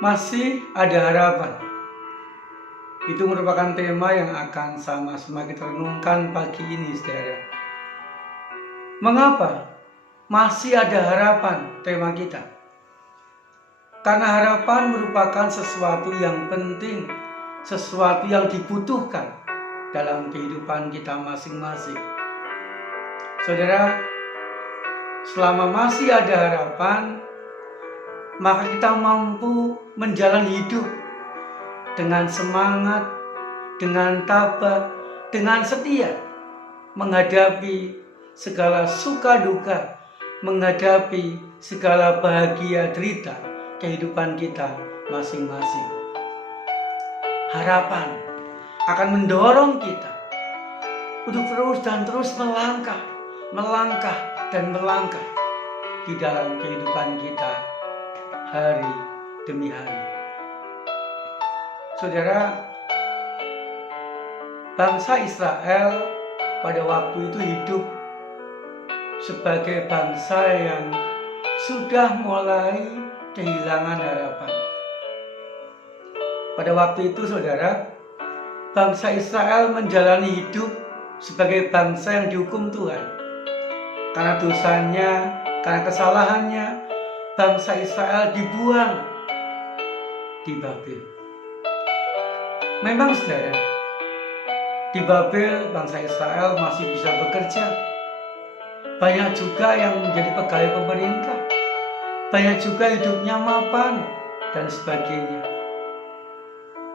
Masih ada harapan. Itu merupakan tema yang akan sama-sama kita renungkan pagi ini, saudara. Mengapa masih ada harapan tema kita? Karena harapan merupakan sesuatu yang penting, sesuatu yang dibutuhkan dalam kehidupan kita masing-masing. Saudara, selama masih ada harapan, maka kita mampu menjalani hidup dengan semangat, dengan tabah, dengan setia, menghadapi segala suka duka, menghadapi segala bahagia derita kehidupan kita masing-masing. Harapan akan mendorong kita untuk terus dan terus melangkah dan melangkah di dalam kehidupan kita hari demi hari. Saudara, bangsa Israel pada waktu itu hidup sebagai bangsa yang sudah mulai kehilangan harapan. Pada waktu itu, saudara, bangsa Israel menjalani hidup sebagai bangsa yang dihukum Tuhan. Karena dosanya, karena kesalahannya, bangsa Israel dibuang di Babel. Memang, saudara, di Babel bangsa Israel masih bisa bekerja. Banyak juga yang menjadi pegawai pemerintah. Banyak juga hidupnya mapan dan sebagainya.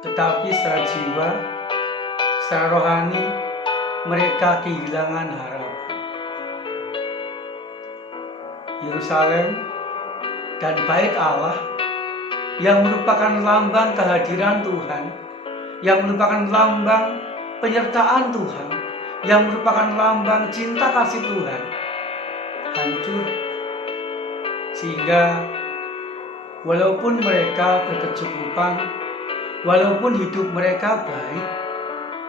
Tetapi secara jiwa, secara rohani, mereka kehilangan harapan. Yerusalem dan Bait Allah yang merupakan lambang kehadiran Tuhan, yang merupakan lambang penyertaan Tuhan, yang merupakan lambang cinta kasih Tuhan, hancur. Sehingga walaupun mereka berkecukupan, walaupun hidup mereka baik,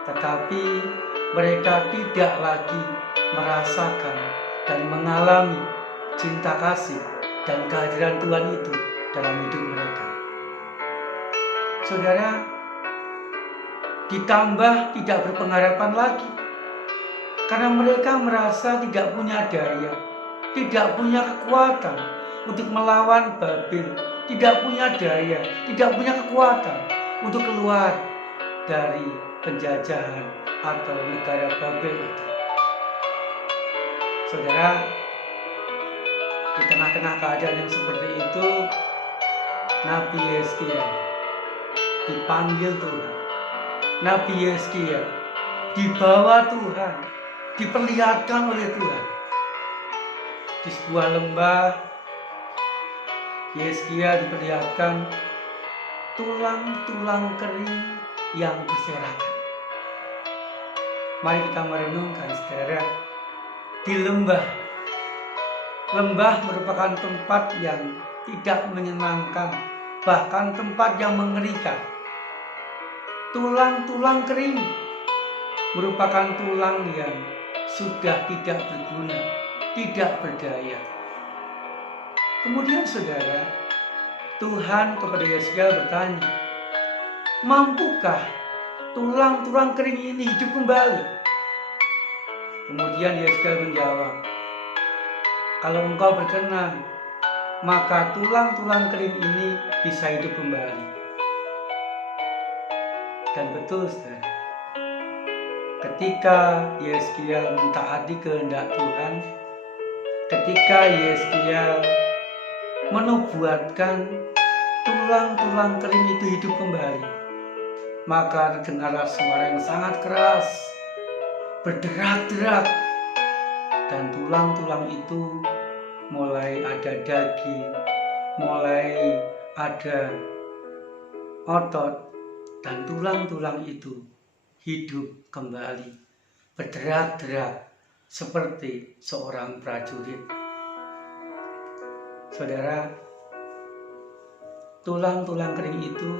tetapi mereka tidak lagi merasakan dan mengalami cinta kasih dan kehadiran Tuhan itu dalam hidup mereka. Saudara, ditambah tidak berpengharapan lagi karena mereka merasa tidak punya daya, tidak punya kekuatan untuk melawan Babel, tidak punya daya, tidak punya kekuatan untuk keluar dari penjajahan atau negara Babel itu. Saudara, di tengah-tengah keadaan yang seperti itu, Nabi Yeskiel dipanggil Tuhan. Nabi Yeskiel dibawa Tuhan, diperlihatkan oleh Tuhan. Di sebuah lembah, Yeskiel diperlihatkan tulang-tulang kering yang berserakan. Mari kita merenungkan, saudara, di lembah. Lembah merupakan tempat yang tidak menyenangkan, bahkan tempat yang mengerikan. Tulang-tulang kering merupakan tulang yang sudah tidak berguna, tidak berdaya. Kemudian, saudara, Tuhan kepada Yeskiel bertanya, mampukah tulang-tulang kering ini hidup kembali? Kemudian Yeskiel menjawab, kalau engkau berkenan, maka tulang-tulang kering ini bisa hidup kembali. Dan betul, saudara, ketika Yeskiel mentaati kehendak Tuhan, ketika Yeskiel menubuatkan tulang-tulang kering itu hidup kembali, maka terdengarlah suara yang sangat keras, berderak-derak, dan tulang-tulang itu mulai ada daging, mulai ada otot, dan tulang-tulang itu hidup kembali, berderak-derak seperti seorang prajurit. Saudara, tulang-tulang kering itu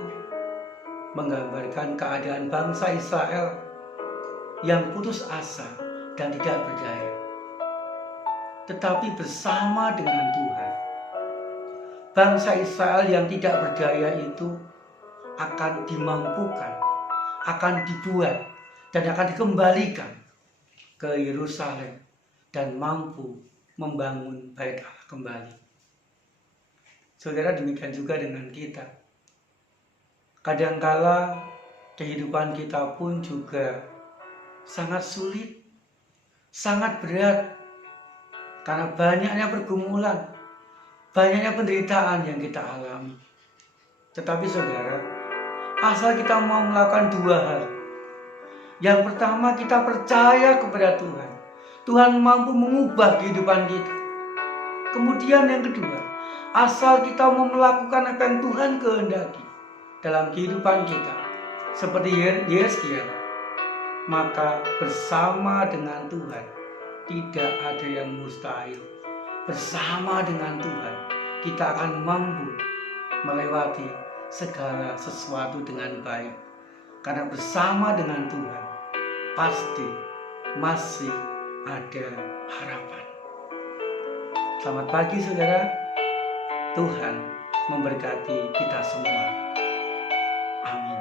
menggambarkan keadaan bangsa Israel yang putus asa dan tidak berdaya. Tetapi bersama dengan Tuhan, bangsa Israel yang tidak berdaya itu akan dimampukan, akan dibuat, dan akan dikembalikan ke Yerusalem dan mampu membangun bait Allah kembali. Saudara, demikian juga dengan kita. Kadangkala kehidupan kita pun juga sangat sulit, sangat berat, karena banyaknya pergumulan, banyaknya penderitaan yang kita alami. Tetapi saudara, asal kita mau melakukan dua hal. Yang pertama, kita percaya kepada Tuhan. Tuhan mampu mengubah kehidupan kita. Kemudian yang kedua, asal kita mau melakukan apa yang Tuhan kehendaki dalam kehidupan kita, seperti Yesaya, maka bersama dengan Tuhan tidak ada yang mustahil. Bersama dengan Tuhan kita akan mampu melewati segala sesuatu dengan baik, karena bersama dengan Tuhan pasti masih ada harapan. Selamat pagi saudara, Tuhan memberkati kita semua. Amin.